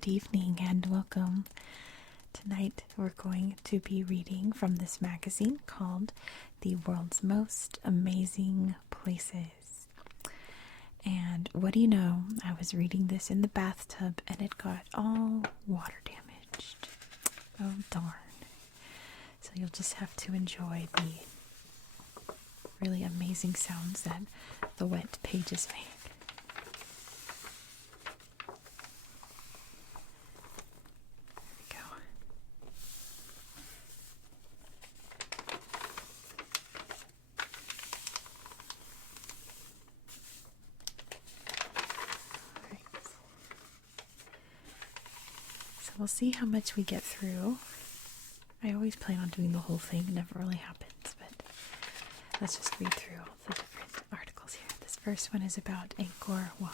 good evening and welcome. Tonight we're going to be reading from this magazine called The World's Most Amazing Places. And what do you know, I was reading this in the bathtub and it got all water damaged. Oh darn. So you'll just have to enjoy the really amazing sounds that the wet pages make. We'll see how much we get through. I always plan on doing the whole thing. It never really happens, but let's just read through all the different articles here. This first one is about Angkor Wat.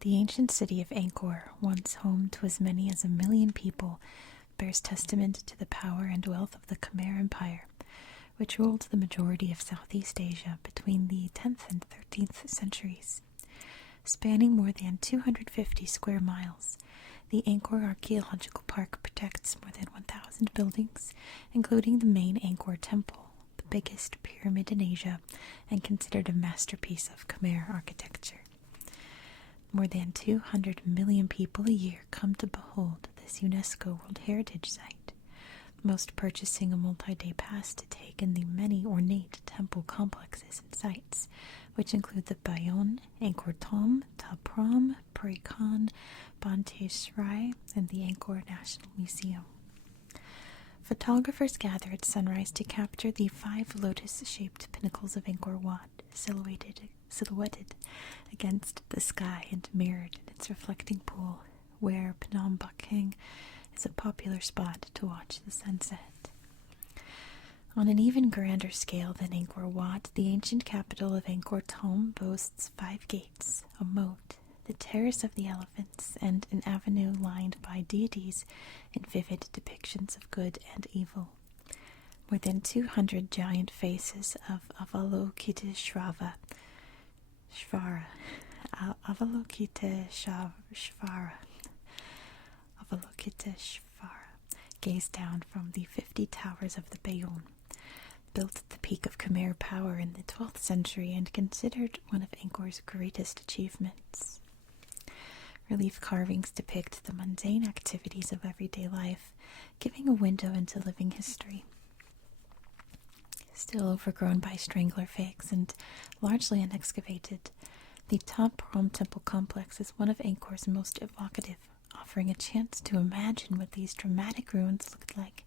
The ancient city of Angkor, once home to as many as 1 million people, bears testament to the power and wealth of the Khmer Empire, which ruled the majority of Southeast Asia between the 10th and 13th centuries. Spanning more than 250 square miles, the Angkor Archaeological Park protects more than 1,000 buildings, including the main Angkor Temple, the biggest pyramid in Asia and considered a masterpiece of Khmer architecture. More than 200 million people a year come to behold this UNESCO World Heritage Site, most purchasing a multi-day pass to take in the many ornate temple complexes and sites, which include the Bayon, Angkor Thom, Ta Prohm, Pre Khan, Bante Srai, and the Angkor National Museum. Photographers gather at sunrise to capture the 5 lotus-shaped pinnacles of Angkor Wat, silhouetted against the sky and mirrored in its reflecting pool, where Phnom Bakheng is a popular spot to watch the sunset. On an even grander scale than Angkor Wat, the ancient capital of Angkor Thom boasts 5 gates, a moat, the terrace of the elephants, and an avenue lined by deities in vivid depictions of good and evil. More than 200 giant faces of Avalokiteshvara gaze down from the 50 towers of the Bayon, built at the peak of Khmer power in the 12th century and considered one of Angkor's greatest achievements. Relief carvings depict the mundane activities of everyday life, giving a window into living history. Still overgrown by strangler fakes and largely unexcavated, the Ta Prohm Temple complex is one of Angkor's most evocative, offering a chance to imagine what these dramatic ruins looked like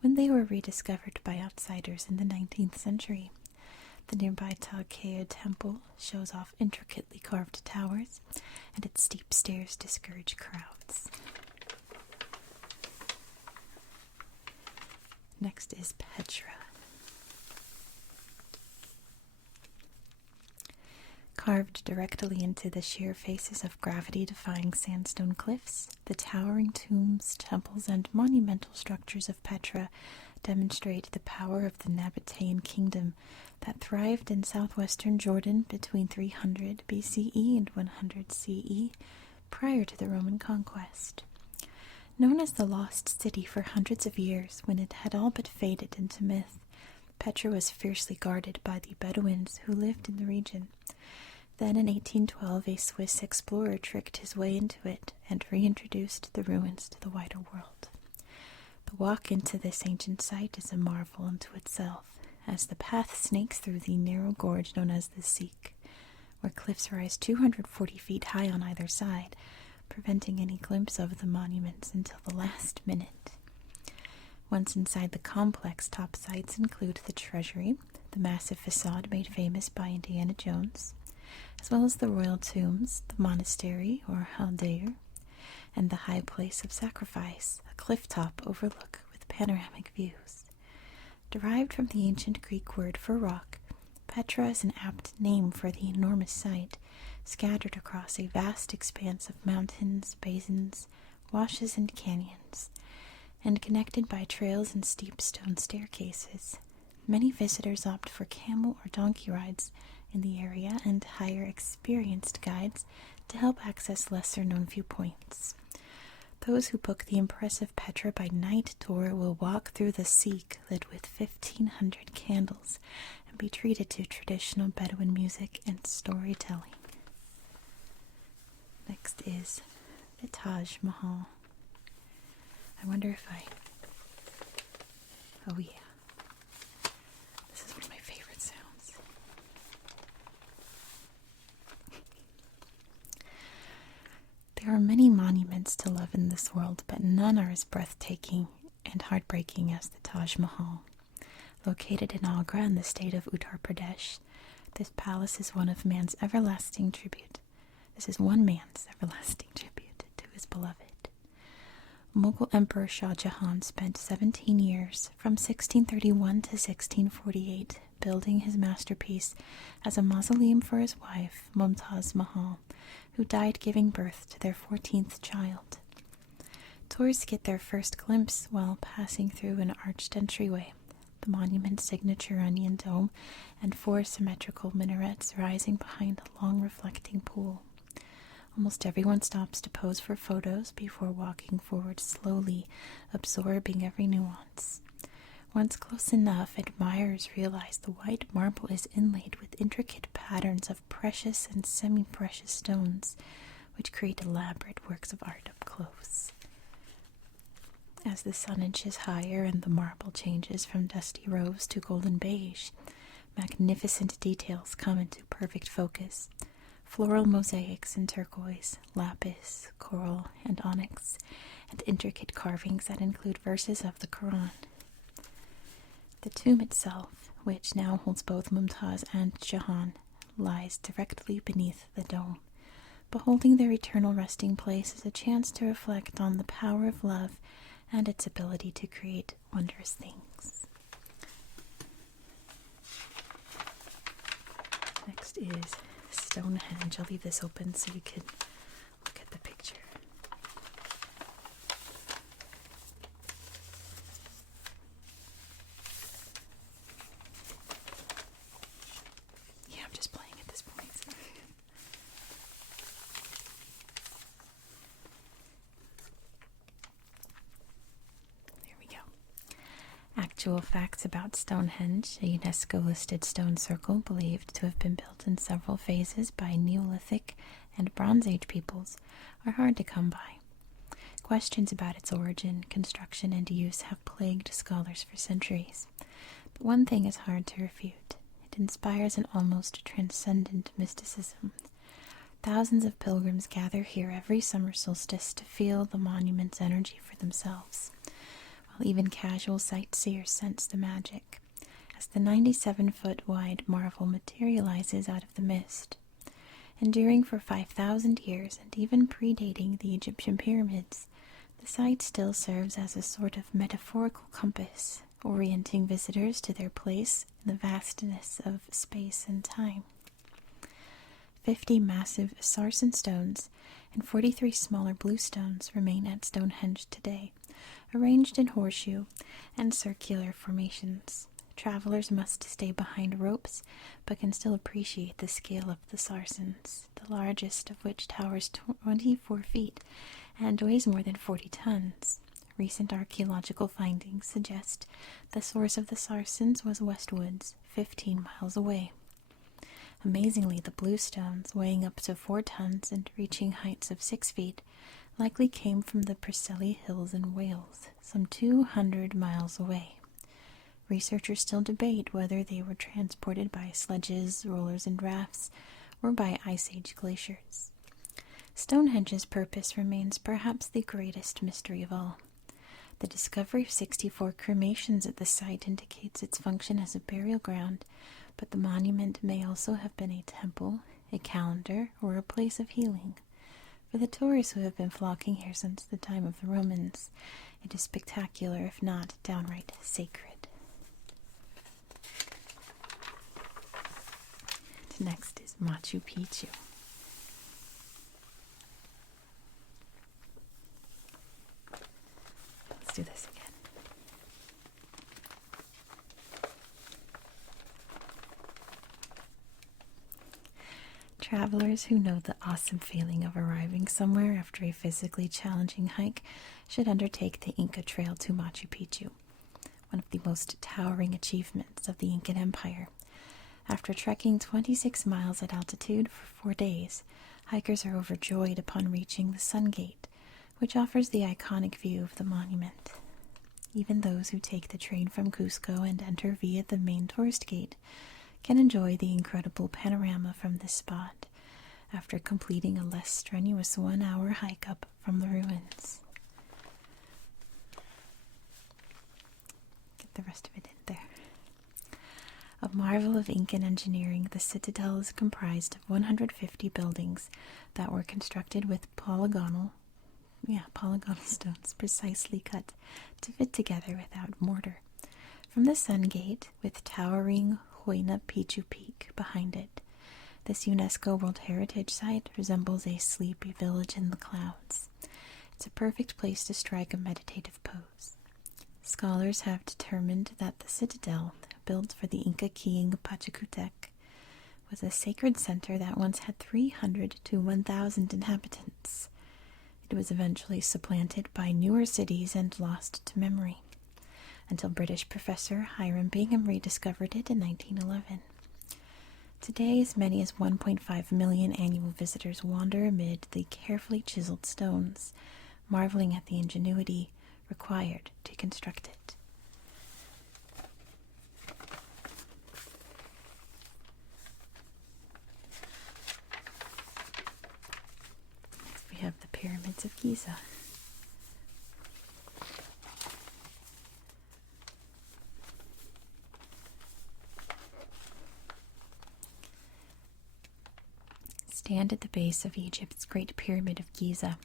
when they were rediscovered by outsiders in the 19th century. The nearby Ta Kea Temple shows off intricately carved towers, and its steep stairs discourage crowds. Next is Petra. Carved directly into the sheer faces of gravity-defying sandstone cliffs, the towering tombs, temples, and monumental structures of Petra demonstrate the power of the Nabatean kingdom that thrived in southwestern Jordan between 300 BCE and 100 CE, prior to the Roman conquest. Known as the Lost City for hundreds of years, when it had all but faded into myth, Petra was fiercely guarded by the Bedouins who lived in the region. Then in 1812, a Swiss explorer tricked his way into it and reintroduced the ruins to the wider world. The walk into this ancient site is a marvel unto itself, as the path snakes through the narrow gorge known as the Seek, where cliffs rise 240 feet high on either side, preventing any glimpse of the monuments until the last minute. Once inside the complex, top sites include the treasury, the massive facade made famous by Indiana Jones, as well as the royal tombs, the monastery, or haldeir, and the high place of sacrifice, a cliff-top overlook with panoramic views. Derived from the ancient Greek word for rock, Petra is an apt name for the enormous site, scattered across a vast expanse of mountains, basins, washes, and canyons, and connected by trails and steep stone staircases. Many visitors opt for camel or donkey rides in the area and hire experienced guides to help access lesser-known viewpoints. Those who book the impressive Petra by night tour will walk through the Sikh lit with 1,500 candles and be treated to traditional Bedouin music and storytelling. Next is the Taj Mahal. I wonder if oh yeah. This is one of my favorite sounds. There are many monuments to love in this world, but none are as breathtaking and heartbreaking as the Taj Mahal. Located in Agra in the state of Uttar Pradesh, this palace is one man's everlasting tribute to his beloved. Mughal Emperor Shah Jahan spent 17 years, from 1631 to 1648, building his masterpiece as a mausoleum for his wife, Mumtaz Mahal, who died giving birth to their 14th child. Tourists get their first glimpse while passing through an arched entryway, the monument's signature onion dome, and 4 symmetrical minarets rising behind a long reflecting pool. Almost everyone stops to pose for photos before walking forward slowly, absorbing every nuance. Once close enough, admirers realize the white marble is inlaid with intricate patterns of precious and semi-precious stones, which create elaborate works of art up close. As the sun inches higher and the marble changes from dusty rose to golden beige, magnificent details come into perfect focus. Floral mosaics in turquoise, lapis, coral, and onyx, and intricate carvings that include verses of the Quran. The tomb itself, which now holds both Mumtaz and Jahan, lies directly beneath the dome. Beholding their eternal resting place is a chance to reflect on the power of love and its ability to create wondrous things. Next is Stonehenge. I'll leave this open so you can look at the picture. Yeah, I'm just playing at this point. There we go. Actual facts about Stonehenge, a UNESCO-listed stone circle believed to have been built in several phases by Neolithic and Bronze Age peoples, are hard to come by. Questions about its origin, construction, and use have plagued scholars for centuries. But one thing is hard to refute. It inspires an almost transcendent mysticism. Thousands of pilgrims gather here every summer solstice to feel the monument's energy for themselves. Even casual sightseers sense the magic, as the 97-foot wide marvel materializes out of the mist. Enduring for 5,000 years and even predating the Egyptian pyramids, the site still serves as a sort of metaphorical compass, orienting visitors to their place in the vastness of space and time. 50 massive sarsen stones and 43 smaller blue stones remain at Stonehenge today, arranged in horseshoe and circular formations. Travelers must stay behind ropes, but can still appreciate the scale of the sarsens, the largest of which towers 24 feet and weighs more than 40 tons. Recent archaeological findings suggest the source of the sarsens was westwards, 15 miles away. Amazingly, the blue stones, weighing up to 4 tons and reaching heights of 6 feet, likely came from the Preseli Hills in Wales, some 200 miles away. Researchers still debate whether they were transported by sledges, rollers, and rafts, or by Ice Age glaciers. Stonehenge's purpose remains perhaps the greatest mystery of all. The discovery of 64 cremations at the site indicates its function as a burial ground, but the monument may also have been a temple, a calendar, or a place of healing. For the tourists who have been flocking here since the time of the Romans, it is spectacular, if not downright sacred. Next is Machu Picchu. Let's do this again. Travelers who know the awesome feeling of arriving somewhere after a physically challenging hike should undertake the Inca Trail to Machu Picchu, one of the most towering achievements of the Incan Empire. After trekking 26 miles at altitude for 4 days, hikers are overjoyed upon reaching the Sun Gate, which offers the iconic view of the monument. Even those who take the train from Cusco and enter via the main tourist gate can enjoy the incredible panorama from this spot after completing a less strenuous 1-hour hike up from the ruins. Get the rest of it in there. A marvel of Incan engineering, the citadel is comprised of 150 buildings that were constructed with polygonal stones precisely cut to fit together without mortar. From the Sun Gate, with towering Huayna Picchu Peak behind it, this UNESCO World Heritage Site resembles a sleepy village in the clouds. It's a perfect place to strike a meditative pose. Scholars have determined that the citadel, built for the Inca king Pachacutec, was a sacred center that once had 300 to 1,000 inhabitants. It was eventually supplanted by newer cities and lost to memory, until British professor Hiram Bingham rediscovered it in 1911. Today, as many as 1.5 million annual visitors wander amid the carefully chiseled stones, marveling at the ingenuity required to construct it. Next, we have the pyramids of Giza. Stand at the base of Egypt's Great Pyramid of Giza,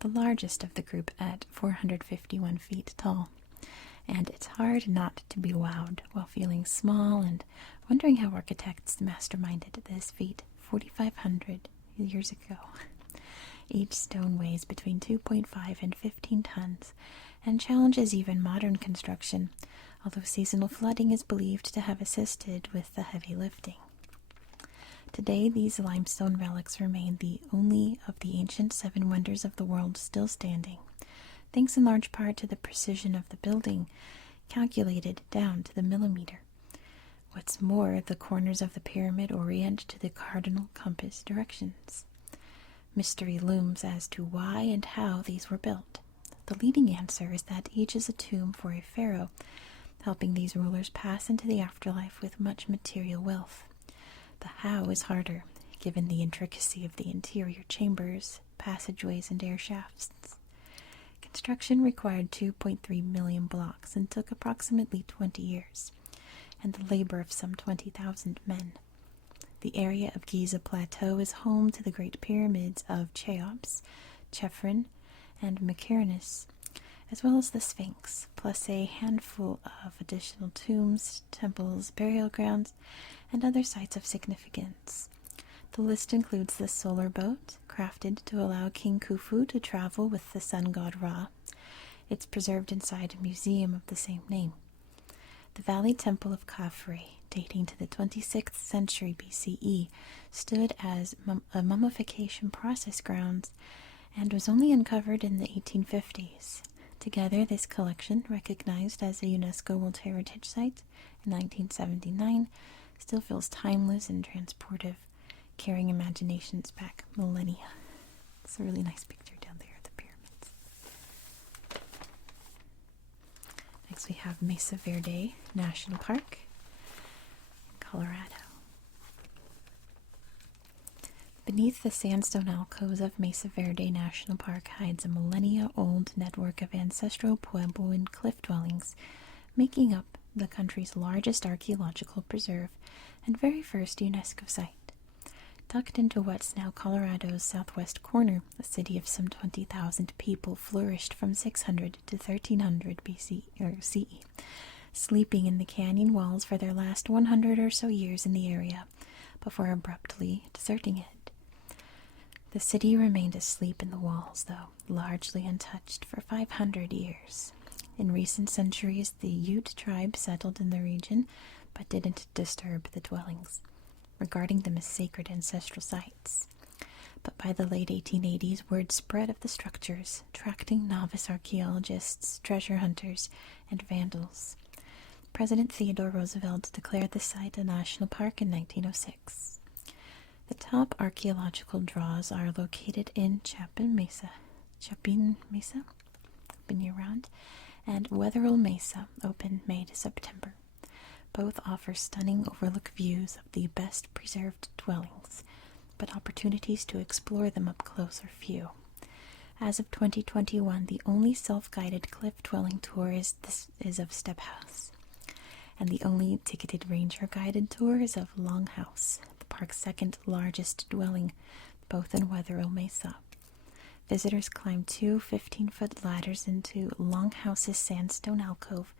the largest of the group at 451 feet tall. And it's hard not to be wowed while feeling small and wondering how architects masterminded this feat 4,500 years ago. Each stone weighs between 2.5 and 15 tons and challenges even modern construction, although seasonal flooding is believed to have assisted with the heavy lifting. Today, these limestone relics remain the only of the ancient 7 wonders of the world still standing, thanks in large part to the precision of the building, calculated down to the millimeter. What's more, the corners of the pyramid orient to the cardinal compass directions. Mystery looms as to why and how these were built. The leading answer is that each is a tomb for a pharaoh, helping these rulers pass into the afterlife with much material wealth. The how is harder, given the intricacy of the interior chambers, passageways, and air shafts. Construction required 2.3 million blocks and took approximately 20 years, and the labor of some 20,000 men. The area of Giza Plateau is home to the Great Pyramids of Cheops, Chephren, and Mykerinus, as well as the Sphinx, plus a handful of additional tombs, temples, burial grounds, and other sites of significance. The list includes the solar boat, crafted to allow King Khufu to travel with the sun god Ra. It's preserved inside a museum of the same name. The Valley Temple of Khafre, dating to the 26th century BCE, stood as a mummification process grounds and was only uncovered in the 1850s. Together, this collection, recognized as a UNESCO World Heritage Site in 1979, still feels timeless and transportive, carrying imaginations back millennia. It's a really nice picture down there of the pyramids. Next we have Mesa Verde National Park in Colorado. Beneath the sandstone alcoves of Mesa Verde National Park hides a millennia-old network of ancestral Puebloan cliff dwellings, making up the country's largest archaeological preserve and very first UNESCO site. Tucked into what's now Colorado's southwest corner, a city of some 20,000 people flourished from 600 to 1300 CE, sleeping in the canyon walls for their last 100 or so years in the area, before abruptly deserting it. The city remained asleep in the walls, though, largely untouched for 500 years. In recent centuries, the Ute tribe settled in the region, but didn't disturb the dwellings. regarding them as sacred ancestral sites. But by the late 1880s, word spread of the structures, attracting novice archaeologists, treasure hunters, and vandals. President Theodore Roosevelt declared the site a national park in 1906. The top archaeological draws are located in Chapin Mesa, open year-round, and Wetherill Mesa, open May to September. Both offer stunning overlook views of the best preserved dwellings, but opportunities to explore them up close are few. As of 2021, the only self-guided cliff-dwelling tour is of Step House, and the only ticketed ranger-guided tour is of Longhouse, the park's second largest dwelling, both in Wetherill Mesa. Visitors climb two 15-foot ladders into Longhouse's sandstone alcove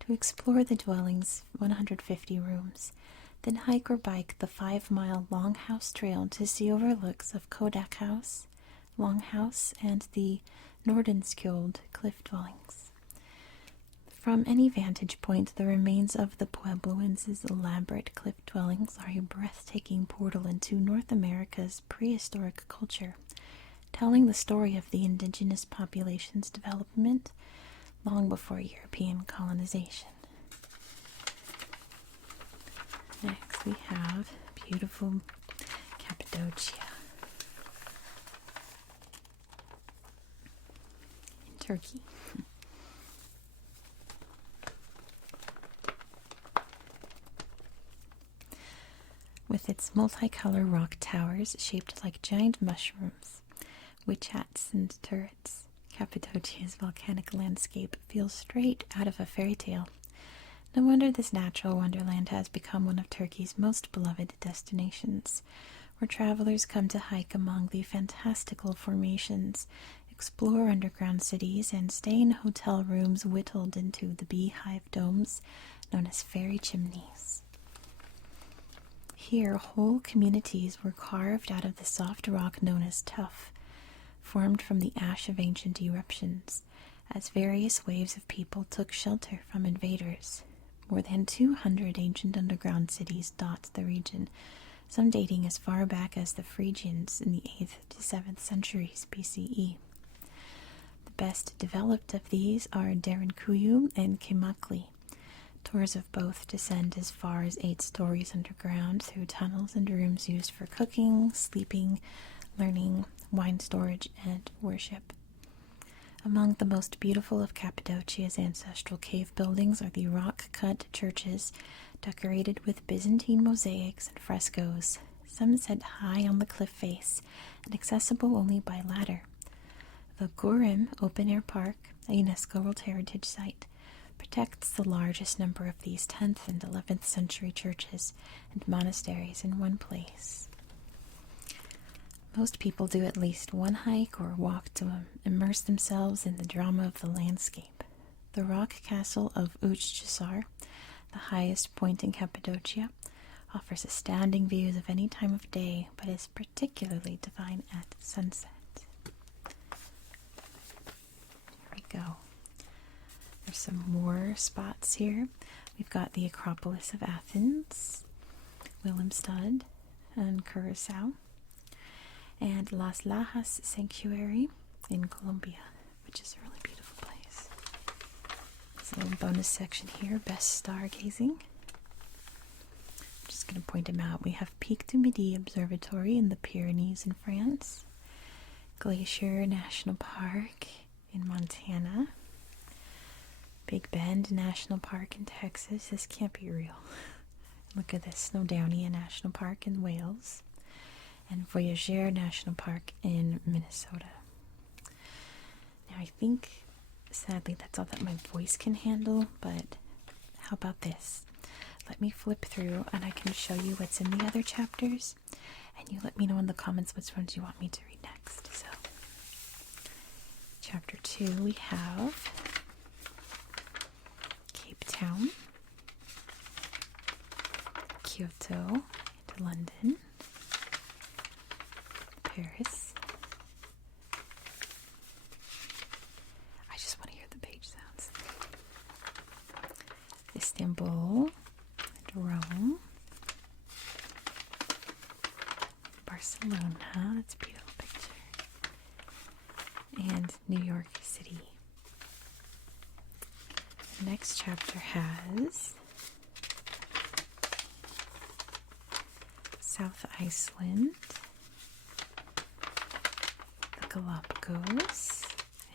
to explore the dwelling's 150 rooms, then hike or bike the 5-mile Longhouse Trail to see overlooks of Kodak House, Longhouse, and the Nordenskjold cliff dwellings. From any vantage point, the remains of the Puebloans' elaborate cliff dwellings are a breathtaking portal into North America's prehistoric culture, telling the story of the indigenous population's development long before European colonization. Next we have beautiful Cappadocia in Turkey. With its multicolor rock towers shaped like giant mushrooms, witch hats and turrets, Cappadocia's volcanic landscape feels straight out of a fairy tale. No wonder this natural wonderland has become one of Turkey's most beloved destinations, where travelers come to hike among the fantastical formations, explore underground cities, and stay in hotel rooms whittled into the beehive domes known as fairy chimneys. Here, whole communities were carved out of the soft rock known as tuff, formed from the ash of ancient eruptions, as various waves of people took shelter from invaders. More than 200 ancient underground cities dot the region, some dating as far back as the Phrygians in the 8th to 7th centuries BCE. The best developed of these are Derinkuyu and Kemakli. Tours of both descend as far as 8 stories underground through tunnels and rooms used for cooking, sleeping, learning, wine storage, and worship. Among the most beautiful of Cappadocia's ancestral cave buildings are the rock-cut churches decorated with Byzantine mosaics and frescoes, some set high on the cliff face and accessible only by ladder. The Gurim Open-Air Park, a UNESCO World Heritage Site, protects the largest number of these 10th and 11th century churches and monasteries in one place. Most people do at least one hike or walk to immerse themselves in the drama of the landscape. The rock castle of Uçhisar, the highest point in Cappadocia, offers astounding views of any time of day, but is particularly divine at sunset. Here we go. There's some more spots here. We've got the Acropolis of Athens, Willemstad, and Curacao, and Las Lajas Sanctuary in Colombia, which is a really beautiful place. There's a little bonus section here, best stargazing. I'm just going to point them out. We have Pic du Midi Observatory in the Pyrenees in France, Glacier National Park in Montana, Big Bend National Park in Texas. This can't be real. Look at this, Snowdonia National Park in Wales, and Voyageur National Park in Minnesota. Now I think, sadly, that's all that my voice can handle, but how about this? Let me flip through and I can show you what's in the other chapters, and you let me know in the comments which ones you want me to read next. So, chapter 2, we have Cape Town, Kyoto, to London, Paris. I just want to hear the page sounds. Istanbul, and Rome, Barcelona, that's a beautiful picture. And New York City. The next chapter has South Iceland, the Galapagos,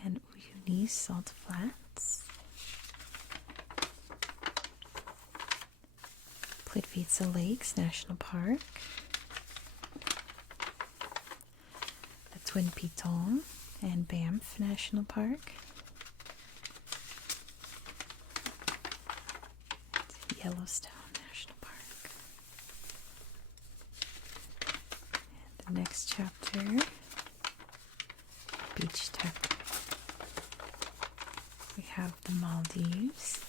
and Uyuni Salt Flats, Plitvice Lakes National Park, the Twin Piton and Banff National Park, Yellowstone National Park. And the next chapter, beach chapter. We have the Maldives,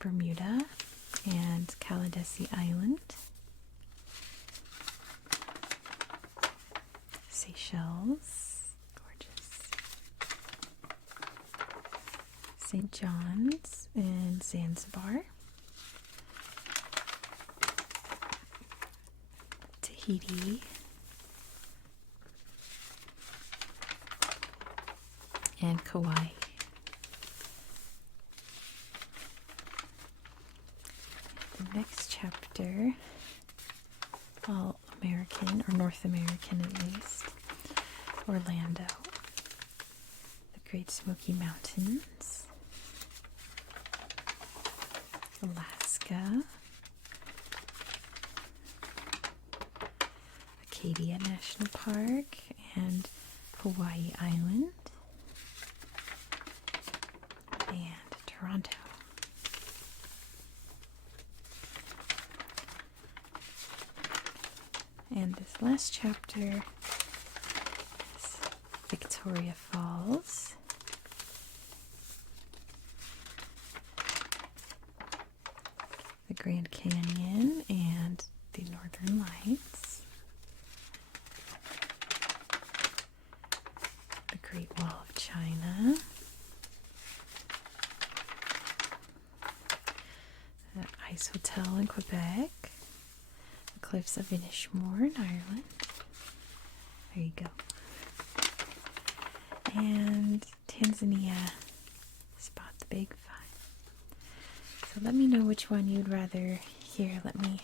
Bermuda, and Cappadocia Island, Seychelles, gorgeous, St. John's and Zanzibar, Tahiti, and Kauai. The next chapter, all American, or North American at least, Orlando, the Great Smoky Mountains, Alaska, Acadia National Park, and Hawaii Island, and Toronto. And this last chapter is Victoria Falls, the Grand Canyon, and the Northern Lights, the Great Wall of China, the Ice Hotel in Quebec, the Cliffs of Inishmore in Ireland. There you go. And Tanzania, Spot the Big Five. So let me know which one you'd rather hear. Let me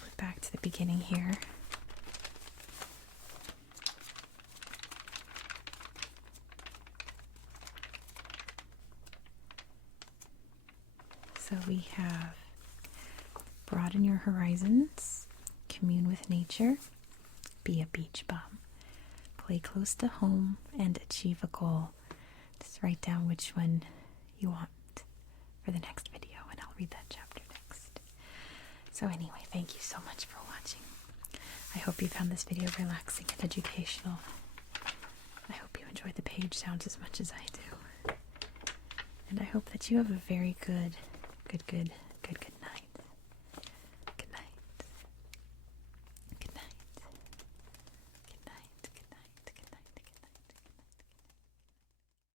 flip back to the beginning here. So we have broaden your horizons, commune with nature, be a beach bum, play close to home, and achieve a goal. Just write down which one you want for the next video, and I'll read that chapter next. So anyway, thank you so much for watching. I hope you found this video relaxing and educational. I hope you enjoyed the page sounds as much as I do. And I hope that you have a very good